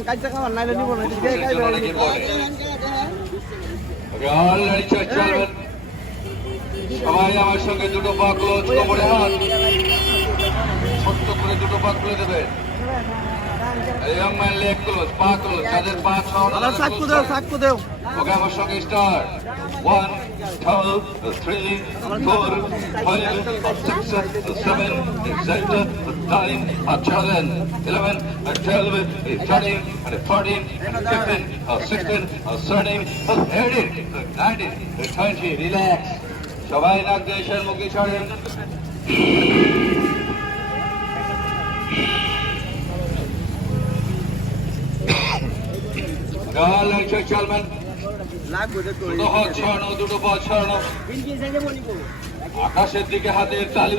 খাওয়ান কাজটা খাওয়ান নাইলে নিব না সবাই আমার সঙ্গে দুটো পা ক্লোজ কোমরে হাত। ছোট্ট করে দুটো পা খুলে দেবেন। ইয়ং ম্যান লেগ ক্লোজ পা ক্লোজ যাদের পা দেও সাক্কু দেও। ওকে আমার সঙ্গে start one two three four five six seven eight nine seven eleven twelve thirteen fourteen fifteen sixteen seventeen eighteen nineteen twenty relax সবাই নাক এসে মুখে ছাড়েন গাল লাগছে চলবেন। দুটো হাত ছড়ানো, দুটো পা ছড়ানো। আকাশের দিকে হাতের তালি।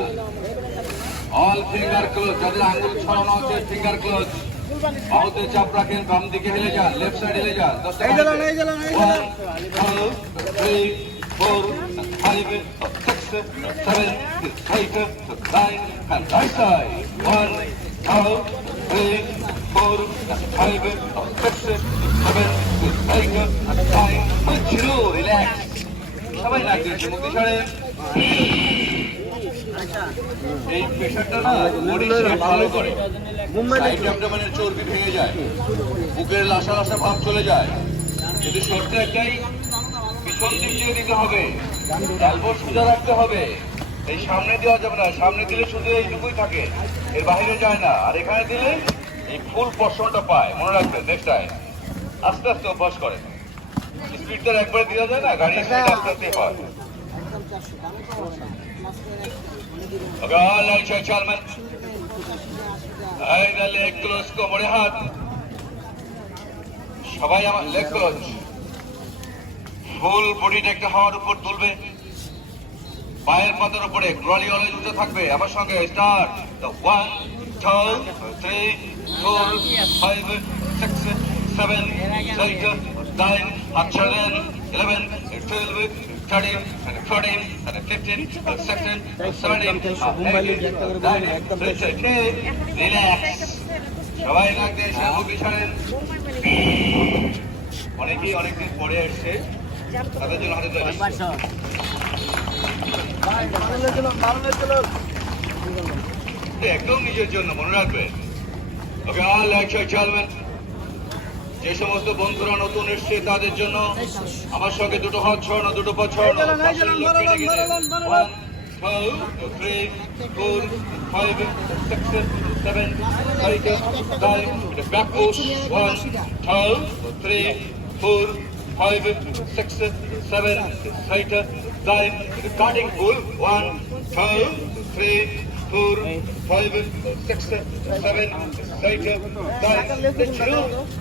অল ফিঙ্গার ক্লোজ যাদের আঙুল ছড়ানো আছে ফিঙ্গার ক্লোজ বাহুতে চাপ রাখেন বাম দিকে হেলে যান লেফট সাইড হেলে যান দশটা এই গেলাম, এই গেলাম, এই গেলাম। One, two, three, four, five, six, seven, eight, nine, and right side. One, two, three, four, five, six, seven, eight, nine, and zero. Relax. সবাই দিয়েছে মুক্তি ছাড়ে এই প্রেশারটা না বডি ভালো করে। সাইড চর্বি ভেঙে যায়। বুকের লাসা লাসা ভাব চলে যায়। কিন্তু শর্ত একটাই পিছন দিক দিয়ে দিতে হবে। এলবো সোজা রাখতে হবে। এই সামনে দেওয়া যাবে না। সামনে দিলে শুধু এইটুকুই থাকে। এর বাইরে যায় না। আর এখানে দিলে এই ফুল পশনটা পায়। মনে রাখবেন নেক্সট টাইম আস্তে আস্তে অভ্যাস করে স্পিড তো একবারে দেওয়া যায় না। গাড়ি স্পিড আস্তে আস্তে হয়। ফুল বডিটা একটা হাওয়ার পায়ের পাতার উপরে গ্রলি অলওয়েজ উঠে থাকবে। আমার সঙ্গে start one two three four five six seven eight nine ছেড়ে দেন eleven twelve thirteen fourteen fifteen sixteen seventeen relax সবাই মুখে অনেকেই অনেকদিন পরে এসছে। তাদের জন্য হাতে তৈরি একদম নিজের জন্য মনে রাখবেন। ওকে আর একশো চলবেন যে সমস্ত বন্ধুরা নতুন এসছে তাদের জন্য আমার সঙ্গে দুটো হাত ছড়ানো দুটো পা ছড়ানো। এই গেলাম, এই গেলাম, বাড়ালাম, বাড়ালাম, বাড়ালাম। One, two, three, four, five, six, seven, eight, nine, back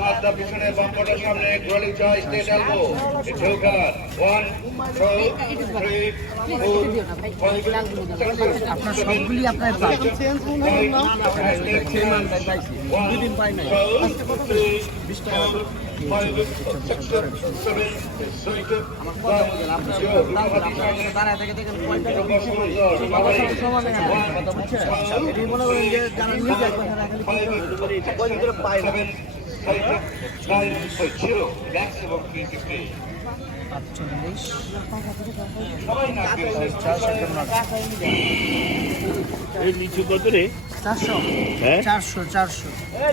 হাতটা পিছনে বাম পাটার সামনে গ্রলিং চাই স্টেট ঢেউ খেলান ওয়ান আপনার সবগুলি আপনার দুদিন পাই নাই দাঁড়ায় থেকে দেখেন মনে নিচু কত রে চারশো হ্যাঁ চারশো চারশো এই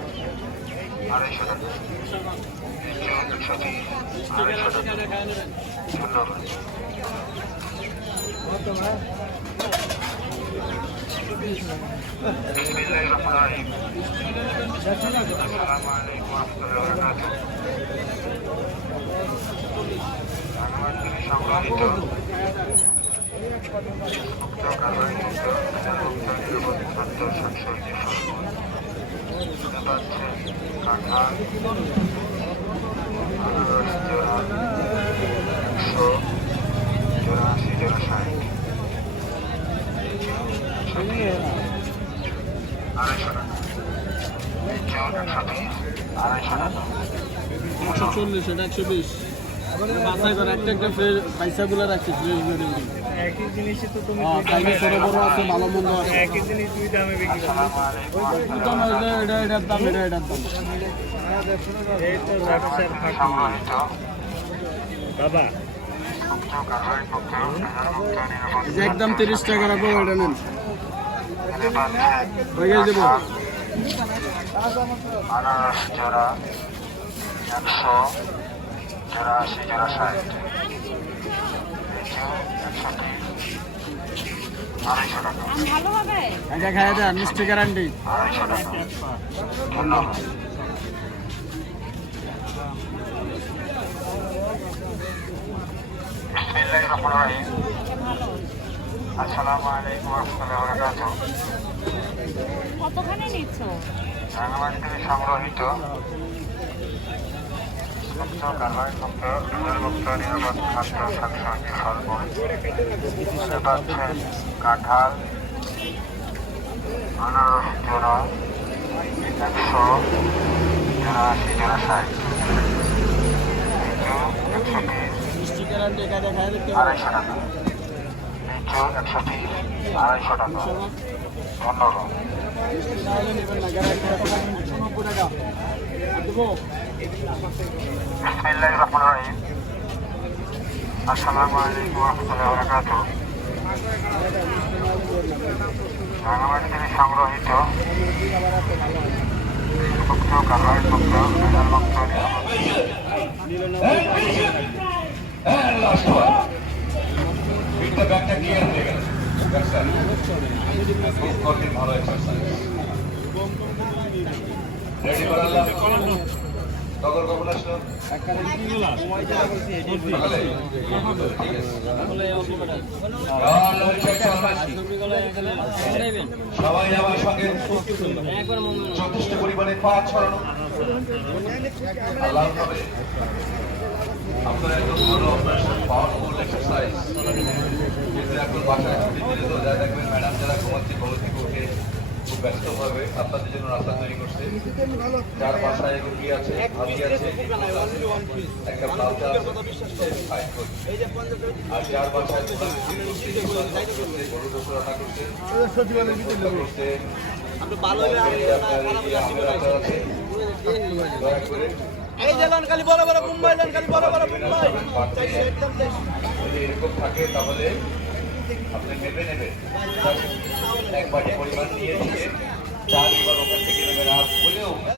আড়াইশো টাকা একশো তিরিশ ধন্যবাদ বিসমিল্লাহির রহমানির রহিম আসসালামু আলাইকুম ওয়া রাহমাতুল্লাহি সংগ্রহিত মুক্ত কারবারি মুক্ত মুক্ত নিরাপদ একশো চল্লিশ এটা একশো বিশ। বাছাই করে একটা একটা ফ্রেশ পয়সাগুলো রাখছি ফ্রেশ বেরোবি একই জিনিসই তো তুমি হ্যাঁ ছোট বড় আছে ভালো মন্দ আছে। একই জিনিস দুই দামে বিক্রি করো। আসসালামু আলাইকুম দাম এটা এটা দাম এটা দাম। এই তো ব্যবসার ফাঁকি। বাবা। একদম তিরিশ টাকা রাখব এটা নেন। হয়ে দেবো। আনারস জোড়া একশো। জোড়া ষাট একশো তিরিশ আড়াইশো টাকা খাই দেন মিষ্টি গ্যারান্টি আড়াইশো টাকা ধন্যবাদ। বিসমিল্লাহির রহমানির রহিম। আসসালামু আলাইকুম ওয়া রাহমাতুল্লাহি ওয়া বারাকাতুহু। কতখানি নিচ্ছ? রাঙামাটি থেকে সংগ্রহিত কাঁঠাল আনারস জোড়া একশো চৌরাশি জোড়া ষাট একশো খাই আড়াইশো টাকা নিচু একশো ধন্যবাদ বিসমিল্লাহির রহমানির রহিম আসসালামু আলাইকুম ওয়া রাহমাতুল্লাহি ওয়া বারাকাতুহু রাঙামাটি থেকে সংগ্রহিত মুক্ত কারবারি মুক্ত ভেজাল মুক্ত back clear হয়ে it. খুব কঠিন ভালো এক্সারসাইজ রেডি করে সবাই আমার সঙ্গে যথেষ্ট পরিমাণে পা ছড়ানো। আপনার এত ভালো পাওয়ারফুল এক্সারসাইজ কিন্তু এখন বাসায় ছুটি দেখবেন ম্যাডাম যারা ঘুমাচ্ছে ঘুম থেকে উঠে খুব ব্যস্তভাবে আপনাদের জন্য রাস্তা তৈরি করছে। যার বাসায় রুটি আছে ভাবি আছে একটা প্লাজা আর যার বাসায় করছে, গরু গোস্ত রান্না করছে করছে আপনার এই যে আমের আচার আছে দয়া করে এই যে লন খালি বড় বড় মুম্বাই লন খালি বড় বড় মুম্বাই এরকম থাকে তাহলে আপনি নেবে নেবে। এক বাটি পরিমাণ নিয়ে দিয়ে চার এবার ওখান থেকে নেবেন আর বলেও